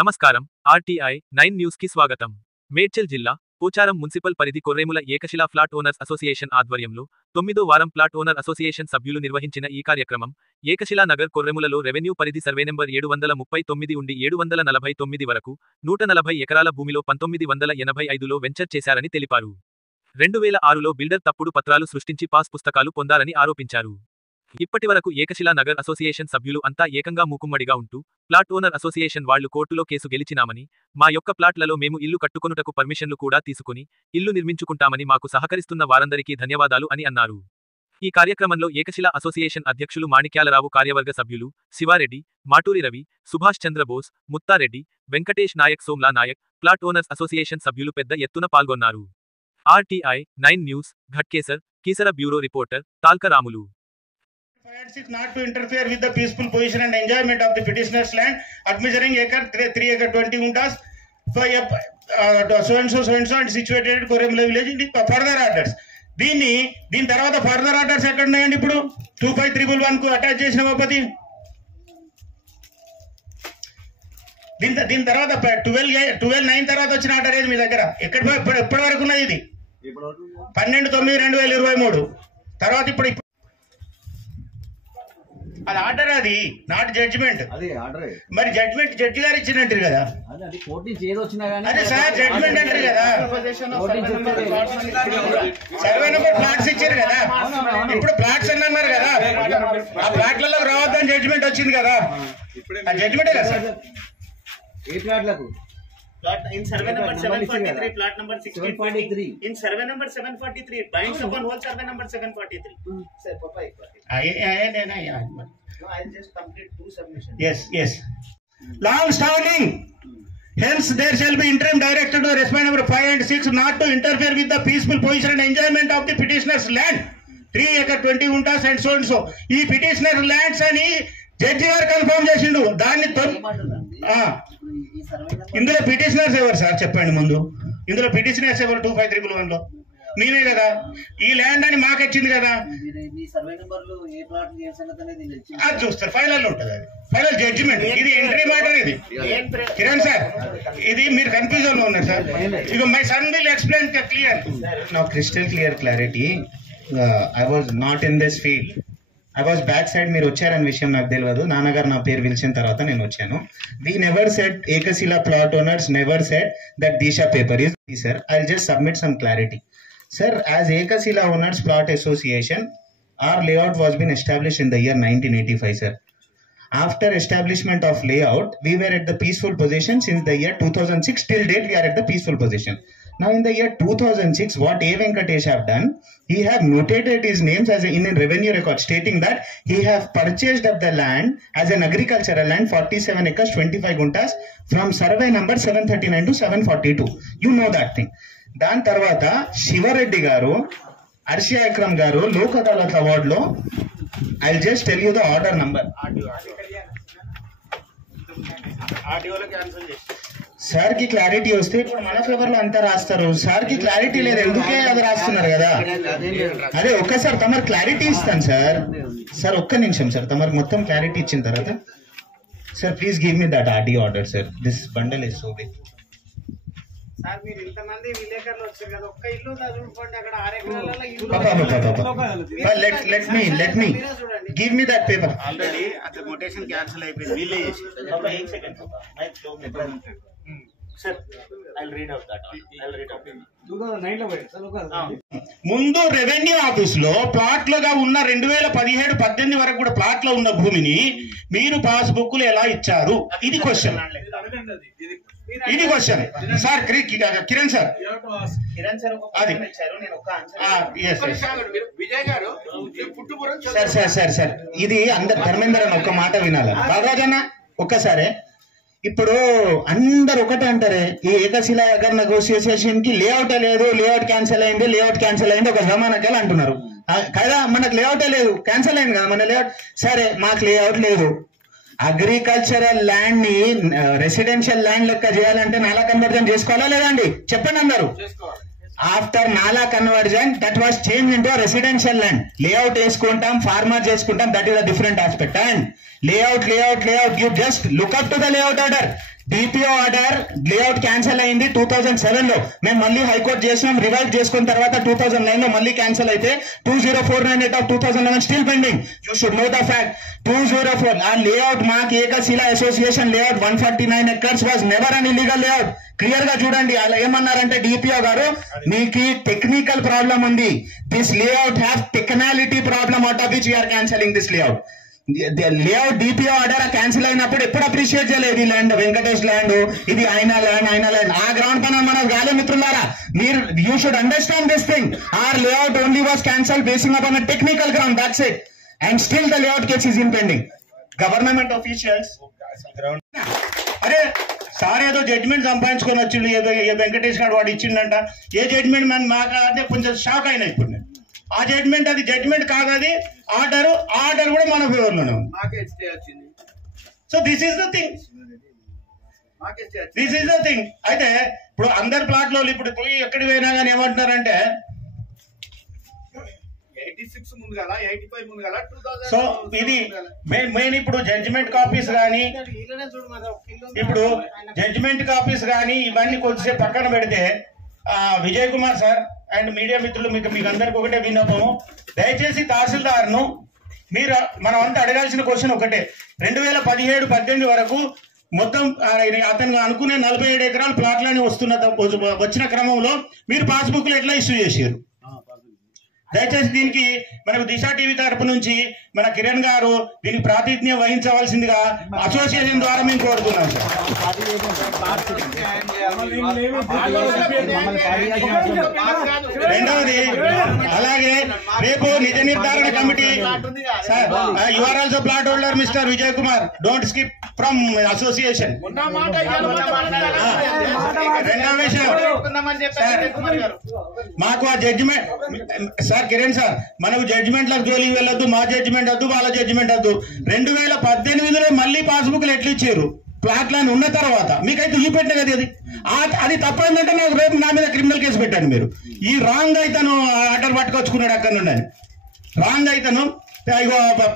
నమస్కారం. RTI 9 news కి స్వాగతం. మేడ్చల్ జిల్లా పోచారం మున్సిపల్ పరిధి కొర్రేముల ఏకశిలా ఫ్లాట్ ఓనర్స్ అసోసియేషన్ ఆధ్వర్యంలో 9వ వారం ఫ్లాట్ ఓనర్ అసోసియేషన్ సభ్యులు నిర్వహించిన ఈ కార్యక్రమం ఏకశిలా నగర్ కొర్రెములలో రెవెన్యూ పరిధి సర్వే నెంబర్ 739 ఉండి 749 వరకు 140 ఎకరాల భూమిలో 1985లో వెంచర్ చేశారని తెలిపారు. 2006లో బిల్డర్ తప్పుడు పత్రాలు సృష్టించి పాస్ పుస్తకాలు పొందారని ఆరోపించారు. ఇప్పటివరకు ఏకశిలా నగర్ అసోసియేషన్ సభ్యులు అంతా ఏకంగా మూకుమ్మడిగా ఉంటూ ప్లాట్ ఓనర్ అసోసియేషన్ వాళ్లు కోర్టులో కేసు గెలిచినామని, మా యొక్క ప్లాట్లలో మేము ఇల్లు కట్టుకొనుటకు పర్మిషన్లు కూడా తీసుకుని ఇల్లు నిర్మించుకుంటామని మాకు సహకరిస్తున్న వారందరికీ ధన్యవాదాలు అని అన్నారు. ఈ కార్యక్రమంలో ఏకశిలా అసోసియేషన్ అధ్యక్షులు మాణిక్యాలరావు, కార్యవర్గ సభ్యులు Sivareddy, Maturi Ravi, Subhash Chandrabose, Muthareddy, Venkatesh Nayak, Somla Nayak, plot owners association సభ్యులు పెద్ద ఎత్తున పాల్గొన్నారు. RTI 9 news Ghatkesar Keesara bureau reporter Talka Ramulu. Not to interfere with the peaceful position and enjoyment of the petitioner's land at measuring 3 acre 20 untas for so and so and situated at Koremula village in the further orders. దీని తర్వాత further orders ఎక్కడ ఉన్నాయండి? ఇప్పుడు 2531 కు attach చేసిన బాపతి. దీని తర్వాత 12/9 తర్వాత వచ్చిన ఆర్డర్ ఏది మీ దగ్గర? ఎప్పటి వరకు ఉన్నది? ఇది 12/9/2023 తర్వాత. ఇప్పుడు అది ఆర్డర్, అది నాట్ జడ్జిమెంట్. మరి జడ్జిమెంట్ జడ్జి గారు ఇచ్చినట్టు కదా. అదే సార్ జడ్జిమెంట్ అంటారు కదా. సర్వే నెంబర్ ప్లాట్స్ ఇచ్చారు కదా. ఇప్పుడు ప్లాట్స్ అని అన్నారు కదా. ఆ ప్లాట్లలో రావద్దని జడ్జిమెంట్ వచ్చింది కదా. ఆ జడ్జిమెంటే కదా సార్. ఏ ప్లాట్లకు? In survey number 743, plot number 1643. In survey number 743, binds upon whole survey number 743. Sir, Papa, No, I'll just complete 2 submissions. Yes. Long standing. Hence, there shall be interim directed to respect number 5 and 6 not to interfere with the peaceful position and enjoyment of the petitioner's land. 3 acre 20 untas and so and so. ఈ petitioner lands అని judge గారు confirm చేసిండు. దాన్ని ఇందులో petitioners ఎవరు sir చెప్పండి ముందు. ఇందులో పిటిషనర్స్ ఎవరు? 2531లో మేమే కదా. ఈ ల్యాండ్ అని మాకు వచ్చింది కదా. అది చూస్తారు, ఫైనల్ ఉంటుంది. అది ఫైనల్ జడ్జిమెంట్. ఇది ఎంట్రీ మ్యాటర్. ఇది కిరణ్ సార్, ఇది మీరు కన్ఫ్యూజన్ లో ఉన్నారు సార్. ఇక my son will explain clear. నా crystal clear clarity. I was not in this field. I was backside. మీరు వచ్చారని విషయం నాకు తెలియదు. నాన్నగారు నా పేరు పిలిచిన తర్వాత నేను వచ్చాను. We never said Ekasila plot owners never said that Disha paper is sir. I'll just submit some clarity. Sir, as Ekasila owners plot association, our layout was been established in the year 1985, sir. After establishment of layout, we were at the peaceful position since the year 2006 till date. We are at the peaceful position. Now in the year 2006, what A. Venkatesh have done, he have notated his names as in a revenue record stating that he have purchased up the land as an agricultural land 47 acres 25 guntas from survey number 739 to 742. You know that thing. Dan tarvata Shivareddy garu, Arshia Akram garu, Lok Adalat award lo, I'll just tell you the order number. Sir కి clarity వస్తే ఇప్పుడు మన favour లో అంతా రాస్తారు. Sir కి clarity లేదు, ఎందుకే అది రాస్తున్నారు కదా. అదే ఒక్కసారి తమరు క్లారిటీ ఇస్తాను సార్. సార్ ఒక్క నిమిషం సార్, తమరు మొత్తం క్లారిటీ ఇచ్చిన తర్వాత sir please give me that RD order sir. This bundle is so big. Sir మీరు ఇంతమంది విలేకరులు వచ్చారు కదా, ఒక్క ఇల్లు చూడండి అక్కడ 6 ఎకరాలలో. let me give me that paper. Already అది నోటేషన్ క్యాన్సిల్ అయిపోయింది. వీళ్ళే ముందు రెవెన్యూ ఆఫీస్ లో ప్లాట్లుగా ఉన్న 2017-18 వరకు కూడా ప్లాట్ లో ఉన్న భూమిని మీరు పాస్ బుక్లు ఎలా ఇచ్చారు? ఇది క్వశ్చన్. సార్ కిరణ్ సార్, అది సార్ ఇది అందరు ధర్మేందర్ అని ఒక్క మాట వినాలి. బాలరాజన్న ఒక్కసారి. ఇప్పుడు అందరు ఒకటే అంటారే, ఈ ఏకశిలా నగర్ నెగోషియేషన్ కి లేఅవుట్ లేదు, లేఅవుట్ క్యాన్సిల్ అయింది ఒక జమానాకెళ్ళి అంటున్నారు కదా. మనకు లేఅవుటే లేదు, క్యాన్సిల్ అయింది కదా మన లేఅవుట్. సరే మాకు లేఅవుట్ లేదు. అగ్రికల్చరల్ ల్యాండ్ ని రెసిడెన్షియల్ ల్యాండ్ లెక్క చేయాలంటే నాలా కన్వర్జన్ చేసుకోవాలా లేదండి? చెప్పండి అందరు. ఆఫ్టర్ నాలా conversion that was change into residential land. Layout వేసుకుంటాం, ఫార్మర్ చేసుకుంటాం, that is a different aspect. And layout, you just look up to the layout order. DPO order layout cancel అయింది 2007 లో. మేము మళ్ళీ హైకోర్టు చేసినాం, రివైవ్ చేసుకున్న తర్వాత 2009 లో మళ్ళీ క్యాన్సిల్ అయితే 2049 of 2011 still pending. You should know the fact. 204 ఆ లేఅవుట్ మాకు Ekashila association layout 149 acres was never an illegal layout. Clear గా చూడండి. అలా ఏమన్నారంటే డిపిఓ గారు మీకు టెక్నికల్ ప్రాబ్లం ఉంది. This layout have technality problem out of which we are cancelling this layout. Layout DPO order cancel అయినప్పుడు ఎప్పుడు అప్రిషియేట్ చేయలేదు. ఈ ల్యాండ్ వెంకటేష్ ల్యాండ్, ఇది ఆయన ల్యాండ్. ఆ గ్రౌండ్ పైన మనకు గాలి మిత్రులారా, మీరు you should understand this thing. Our layout only was cancel basing upon a technical ground, that's it. And still the layout case is in pending. Government officials అరే sir ఏదో జడ్జిమెంట్ సంపాదించుకొని వచ్చిండు, ఏదో వెంకటేష్ గారు వాడు ఇచ్చిండంట. ఏ జడ్జిమెంట్ మాకు అంటే కొంచెం షాక్ అయినా ఇప్పుడు నేను. ఆ జడ్జిమెంట్ అది జడ్జిమెంట్ కాదు, అది ఆర్డర్ కూడా మన ఫేవర్లోనే ఉంది. So this is the thing. అయితే ఇప్పుడు అందరు ప్లాట్లో ఇప్పుడు పోయి ఎక్కడికి పోయినా కానీ ఏమంటున్నారంటే 86 ముందు కదా 85 ముందు కదా 2000. సో ఇది మెయిన్ ఇప్పుడు జడ్జిమెంట్ కాపీస్ కానీ ఇవన్నీ కొద్దిసేపు పక్కన పెడితే Vijay Kumar sir and media మిత్రులు మీకు అందరికి ఒకటే విన్నపము. దయచేసి తహసీల్దార్ను మీరు మనం అంతా అడగాల్సిన క్వశ్చన్ ఒకటే. 2017-18 వరకు మొత్తం అతను అనుకునే 47 ఎకరాల ప్లాట్లని వచ్చిన క్రమంలో మీరు పాస్బుక్లు ఎట్లా ఇష్యూ చేశారు? దయచేసి దీనికి మనకు దిశ టీవీ తరపు నుంచి మన కిరణ్ గారు దీనికి ప్రాతినిధ్యం వహించవలసిందిగా అసోసియేషన్ ద్వారా మేము కోరుతున్నాం సార్. రెండవది అలాగే రేపు నిజ నిర్ధారణ committee sir, you are also plot holder mister Vijay Kumar, don't skip from association. రెండవ విషయం మాకు ఆ జడ్జిమెంట్ సార్ కిరణ్ సార్, మనకు జడ్జిమెంట్లకు జోలికి వెళ్ళొద్దు. మా జడ్జిమెంట్ వద్దు, వాళ్ళ జడ్జిమెంట్ వద్దు. 2018లో మళ్ళీ పాస్బుక్లు ఎట్లా ఇచ్చారు? ప్లాట్ లైన్ ఉన్న తర్వాత మీకైతే చూపెట్టిన కదా అది తప్పైందంటే నాకు రేపు నా మీద క్రిమినల్ కేసు పెట్టండి మీరు. ఈ రాంగ్ అయితను ఆర్డర్ పట్టుకొచ్చుకున్నాడు అక్కడ నుండి అని. రాంగ్ అయితను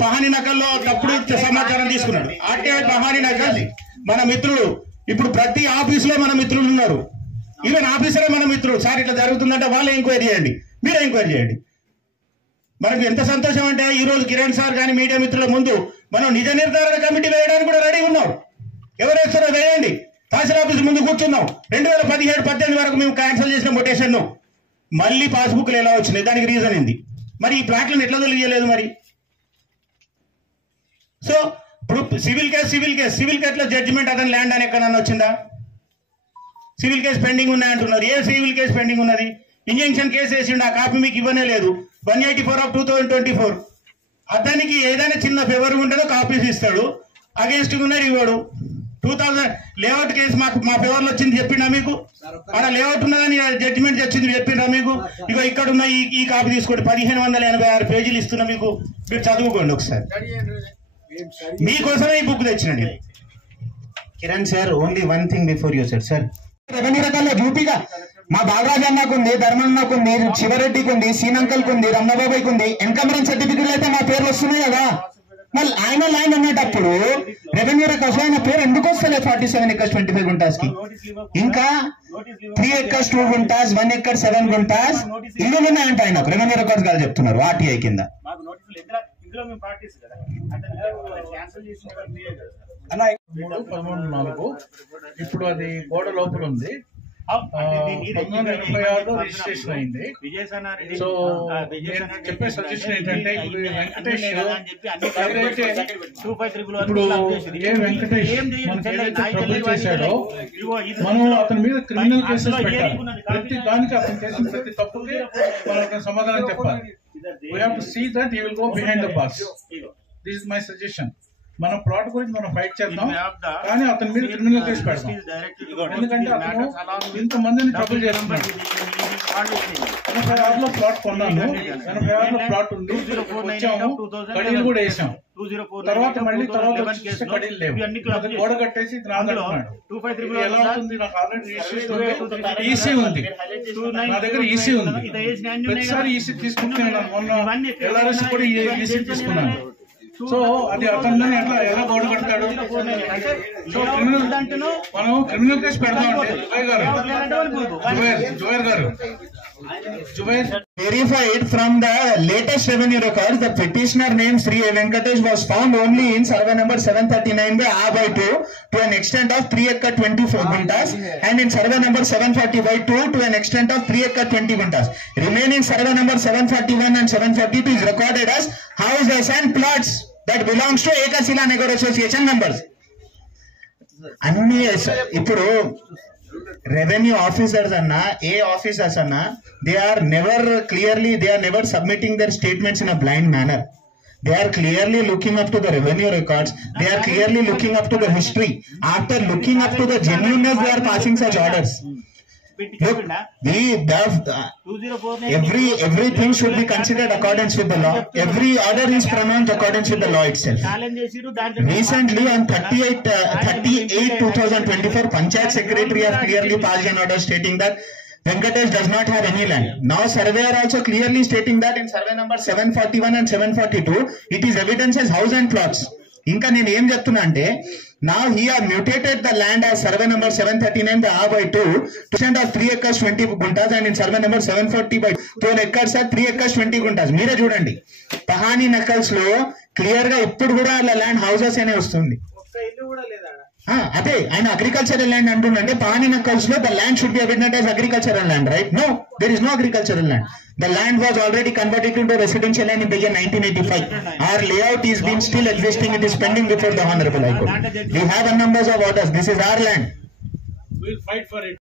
పహాని నకల్లో తప్పుడు సమాచారం తీసుకున్నాడు. ఆర్టీఐ పహాని నకల్ మన మిత్రుడు. ఇప్పుడు ప్రతి ఆఫీసులో మన మిత్రులు ఉన్నారు. ఈవెన్ ఆఫీసరే మన మిత్రుడు. సార్ ఇట్లా జరుగుతుందంటే వాళ్ళు ఎంక్వైరీ చేయండి, మీరు ఎంక్వైరీ చేయండి. మనకు ఎంత సంతోషం అంటే ఈ రోజు కిరణ్ సార్ కానీ మీడియా మిత్రుల ముందు మనం నిజ నిర్ధారణ కమిటీ వేయడానికి కూడా రెడీ ఉన్నాం. ఎవరేస్తారో వేయండి. తహసీల్ ఆఫీస్ ముందు కూర్చున్నాం. 2017-18 వరకు మేము క్యాన్సిల్ చేసిన మొటేషన్ మళ్ళీ పాస్బుక్లు ఎలా వచ్చినాయి? దానికి రీజన్ ఏంది? మరి ఈ ప్లాట్లను ఎట్లా తెలియలేదు మరి? సో ఇప్పుడు సివిల్ కేసులో జడ్జిమెంట్ అతని ల్యాండ్ అని ఎక్కడన్నా వచ్చిందా? సివిల్ కేసు పెండింగ్ ఉన్నాయంటున్నారు. ఏ సివిల్ కేసు పెండింగ్ ఉన్నది? ఇంజంక్షన్ కేసు వేసిండు, ఆ కాపీ మీకు ఇవ్వనే లేదు. 184/2024 అతనికి ఏదైనా చిన్న ఫేవర్ ఉంటుందో కాపీస్ ఇస్తాడు, అగేన్స్ట్ ఉన్నది ఇవ్వడు. 2000 లేఅవుట్ కేసు మా ఫేవర్లో వచ్చింది చెప్పిండా మీకు? అక్కడ లేఅవుట్ ఉన్నదని జడ్జిమెంట్ వచ్చింది చెప్పిండా మీకు? ఇగో ఇక్కడ ఉన్న ఈ కాపీ తీసుకోండి, 1586 పేజీలు ఇస్తున్నా మీకు, మీరు చదువుకోండి ఒకసారి. మీకోసమే ఈ బుక్ తెచ్చినండి. Kiran sir, only one thing before you sir. Revenue రకాల్లో డ్యూటీగా మా బాలరాజ్ అన్నకు ఉంది, ధర్మన్నకు ఉంది, శివరెడ్డికి ఉంది, సీనంకల్కి ఉంది, రమణబాబాయికి ఉంది. ఎన్కంబరెన్స్ సర్టిఫికెట్లు అయితే మా పేర్లు వస్తున్నాయి కదా. మళ్ళీ ఆయన ల్యాండ్ అనేటప్పుడు రెవెన్యూ రికార్డ్స్ ఆయన పేరు ఎందుకు వస్తలేదు? 47 acres 25 గుంటాస్ కి, ఇంకా 3 acres 2 గుంటాస్, 1 acre 7 గుంటాస్ ఇల్లు ఉన్నాయంట ఆయనకు. రెవెన్యూ రికార్డ్స్ కాదు చెప్తున్నారు ఆర్టీఐ కింద. అలా 3-13-4 ఇప్పుడు అది గోడ లోపల ఉంది. 1986లో రిజిస్ట్రేషన్ అయింది. సో నేను చెప్పే సజెషన్ ఏంటంటే ఇప్పుడు వెంకటేష్ ఇప్పుడు ఏ వెంకటేష్ మనకి ఏదైతే ట్రబుల్ చేశాడో మనం అతని మీద క్రిమినల్ కేసెస్ పెట్టాలి. ప్రతి దానికి అతను చేసిన ప్రతి తప్పుకి మనం అతను సమాధానం చెప్పాలి. We have to see that he will go behind the bars. This is my suggestion. మన ప్లాట్ గురించి మనం ఫైట్ చేద్దాం, కానీ అతని మీద క్రిమినల్ కేసు పెడదాం. ఎందుకంటే అతను ఇంతమందిని ట్రబుల్ చేస్తున్నాడు. 86లో ప్లాట్ కొన్నాను, 86లో ప్లాట్ ఉంది, వచ్చాము, కడీలు కూడా వేసాం. తర్వాత వచ్చేస్తే కడీలు లేవు, గోడ కట్టేసి రాదన్నాడు. ఎలా అవుతుంది? నాకు ఆల్రెడీ రిజిస్ట్రేషన్ ఈసీ ఉంది, నా దగ్గర ఈసీ ఉంది. ప్రతిసారి ఈసీ తీసుకుంటున్నాను. మొన్న ఎల్ఆర్ఎస్ కూడా ఈసీ తీసుకున్నాను. సో అది అతను ఎట్లా ఎలా బోర్డు కడతాడు? సో మనం క్రిమినల్ కేసు పెడదామంటే జుబైర్ గారు Verified from the latest revenue records, the petitioner name Sri Venkatesh was found only in survey number 739 by A by 2 to an extent of 3 acre 24 quintas, and in survey number 740 by 2 to an extent of 3 acre 20 quintas. Remaining survey number 741 and 742 is recorded as houses and plots that belongs to Ekashila Nagar Association members. అన్ని ఇప్పుడు revenue officers అన్నా ఏ officers అన్నా they are never submitting their statements in a blind manner. They are clearly looking up to the revenue records. They are clearly looking up to the history. After looking up to the genuineness, they are passing such orders. Look, everything should be considered accordance with the law. Every order is pronounced accordance with the law itself. Recently, on 38/2024, Panchayat Secretary has clearly passed an order stating that Venkatesh does not have any land. Now, surveyor also clearly stating that in survey number 741 and 742, it is evidence as house and plots. ఇంకా నేను ఏం చెప్తున్నా అంటే now he have mutated the land as survey number 739 by R by 2 to extent of 3 acres 20 guntas, and in survey number 740 by 12 acres at 3 acres 20 guntas. మీరే చూడండి pahani knuckles లో clear గా ఇప్పుడు కూడా అలా ల్యాండ్ హౌసెస్ అనే వస్తుంది. అదే ఆయన అగ్రికల్చరల్ ల్యాండ్ అంటుండే పహానీ నకల్స్ లో the land should be evident as agricultural land, right? No, there is no agricultural land. The land was already converted into residential land in the year 1985. Our layout is being still existing. It is pending before the Honorable High Court. We have a numbers of orders. This is our land. We'll fight for it.